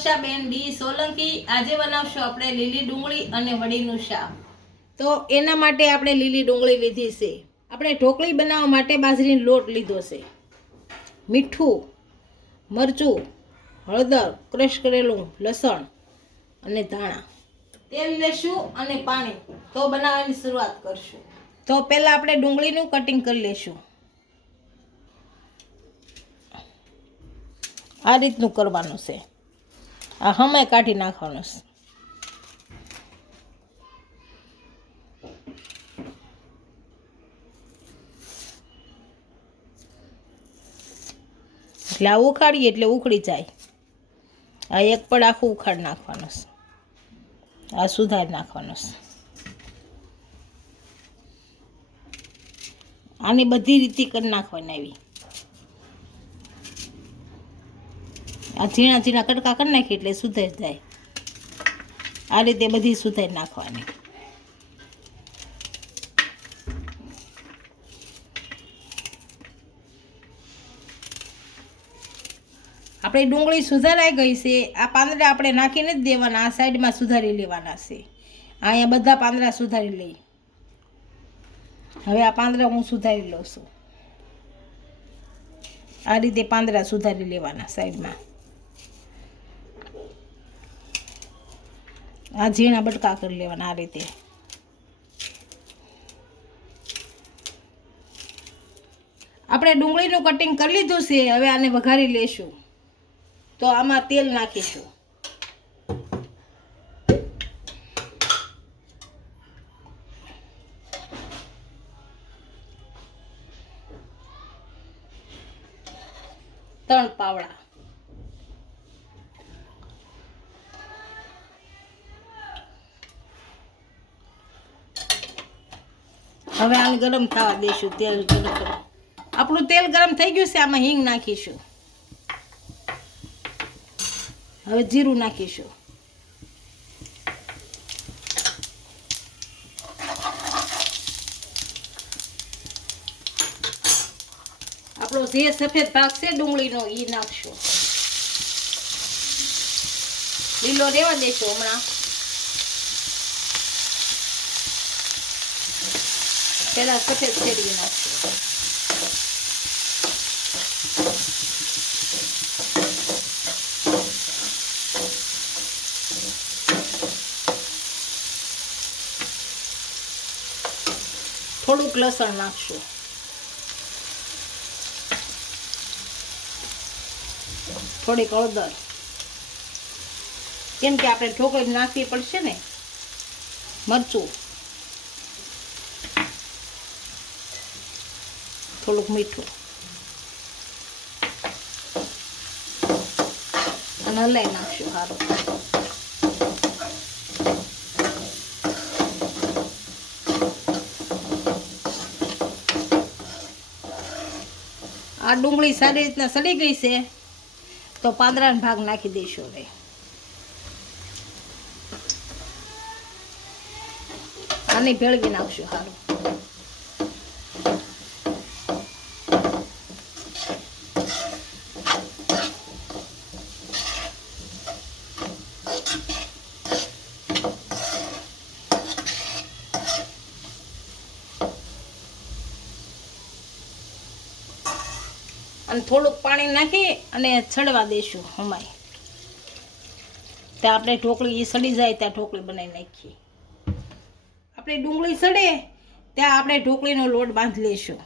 સુરક્ષાબેન D Solanki. આજે બનાવશું આપણે લીલી ડુંગળી અને વડીનું શાક. તો એના માટે આપણે લીલી ડુંગળી લીધી છે. આપણે ઢોકળી બનાવવા માટે બાજરીનો લોટ લીધો છે. મીઠું, મરચું, હળદર, ક્રશ કરેલું લસણ અને ધાણા. તેલ લેશું અને પાણી. તો બનાવવાની શરૂઆત કરશું. તો પહેલાં આપણે ડુંગળીનું કટિંગ કરી લેશું. આ રીતનું કરવાનું છે. આ હમે કાઢી નાખવાનો છે. એટલે આ ઉખાડીએ એટલે ઉખડી જાય. આ એક પડ આખું ઉખાડી નાખવાનું છે. આ સુધારી નાખવાનું છે. આની બધી રીતે કરી નાખવાની આવી. આ ઝીણા ઝીણા કટકા કરી નાખી એટલે સુધારી જાય. આ રીતે બધી સુધારી નાખવાની. આપણે ડુંગળી સુધારાઈ ગઈ છે. આ પાંદડા આપણે નાખીને જ દેવાના, આ સાઈડમાં સુધારી લેવાના છે. અહીંયા બધા પાંદડા સુધારી લઈ. હવે આ પાંદડા હું સુધારી લઉં છું. આ રીતે પાંદડા સુધારી લેવાના સાઈડમાં. આ ઝીણા બટકા કરી લેવાના આ રીતે. આપણે ડુંગળીનું કટિંગ કરી લીધું છે, હવે આને વઘારી લેશું. તો આમાં તેલ નાખીશું. ત્રણ પાવડા. હવે આને ગરમ થવા દઈશું તેલ ગરમ આપણું તેલ ગરમ થઈ ગયું છે, આમાં હિંગ નાખીશું. હવે જીરું નાખીશું. આપણો જે સફેદ ભાગ છે, ડુંગળીનો એ નાખશું. લીલો રેવા દેશું હમણાં. પેલા સફેદ ફેરવી નાખશું થોડુંક લસણ નાખશું. થોડીક હળદર. કેમ કે આપણે ઢોકળી નાખવી પડશે ને? મરચું. થોડુંક મીઠું. અને લઈ નાખશું સારું આ ડુંગળી સારી રીતના સડી ગઈ છે, તો પાંદરા ભાગ નાખી દઈશું હવે. આને ભેળવી નાખશું સારું અને થોડુંક પાણી નાખી અને છડવા દઈશું હમાય. ત્યાં આપણે ઢોકળી એ સડી જાય ત્યાં ઢોકળી બનાવી નાખીએ. આપણે ડુંગળી સડે ત્યાં આપણે ઢોકળીનો લોટ બાંધી લઈશું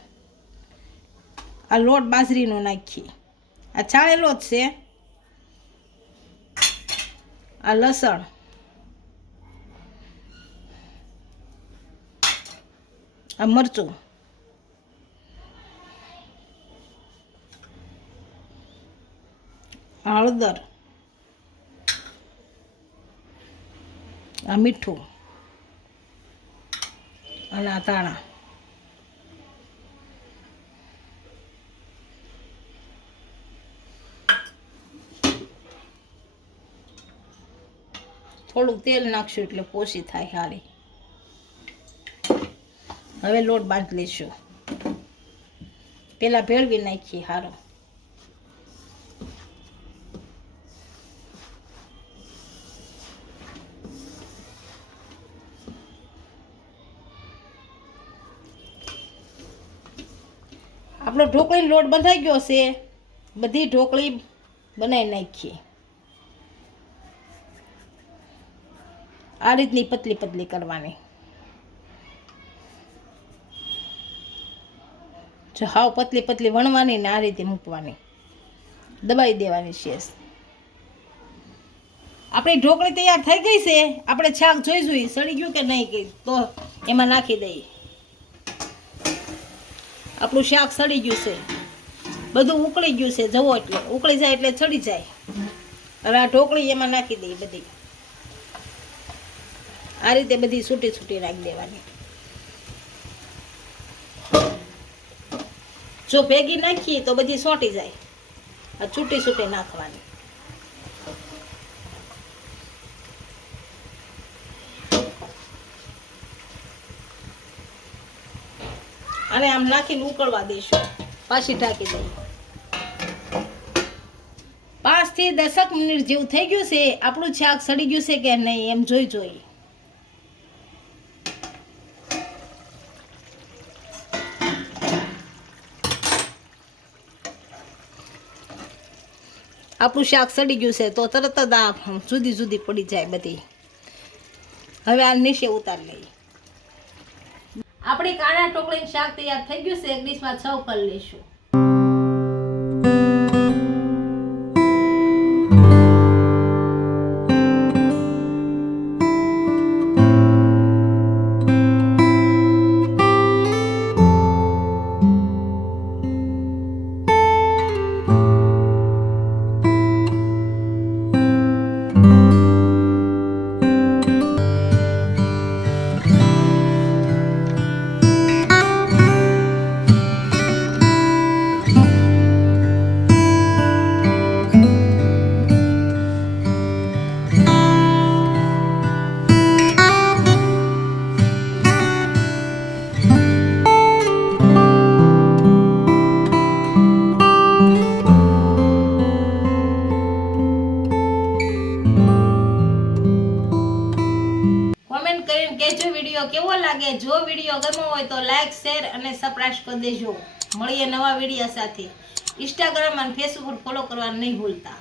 આ લોટ બાજરીનો નાખીએ. આ છાળેલો જ છે. આ લસણ. આ મરચું. હળદર, આ મીઠું અને આ તાણા થોડુંક તેલ નાખશું એટલે પોષી થાય સારી. હવે લોટ બાંધી લઈશું. પહેલાં ભેળવી નાખીએ સારો આપણો ઢોકળીનો લોટ બંધાઈ ગયો છે, બધી ઢોકળી બનાવી નાખીએ. આ રીતની પતલી પતલી કરવાની. જો હાવ પતલી પતલી વણવાની ને આ રીતે મૂકવાની. દબાઈ દેવાની શેષ. આપણી ઢોકળી તૈયાર થઈ ગઈ છે, આપણે છાક જોઈ જોઈએ સડી ગયું કે નહીં ગઈ તો એમાં નાખી દઈએ. આપણું શાક સડી ગયું છે. બધું ઉકળી ગયું છે, જવો એટલે. ઉકળી જાય એટલે ચડી જાય. હવે આ ઢોકળી એમાં નાખી દઈએ બધી. આ રીતે બધી છૂટી છૂટી રાખી દેવાની. જો ભેગી નાખીએ તો બધી સોટી જાય. આ છૂટી છૂટી નાખવાની. અને આમ નાખીને ઉકળવા દઈશું પાછી ઢાંકી દઈએ. પાંચથી દસક મિનિટ જેવું થઈ ગયું છે. આપણું શાક સડી ગયું છે કે નહીં એમ જોઈ જોઈ. આપણું શાક સડી ગયું છે તો તરત જ આ જુદી જુદી પડી જાય બધી. હવે આ નીચે ઉતારી લઈએ. આપણી કાળા ટોકળીનું શાક તૈયાર થઈ ગયું છે. એક ડીશમાં સર્વ કરી લઈશું. અને કરી દેજો. મળીએ નવા વિડીયા સાથે. ઇન્સ્ટાગ્રામ અને ફેસબુક ફોલો કરવાનું નહીં ભૂલતા.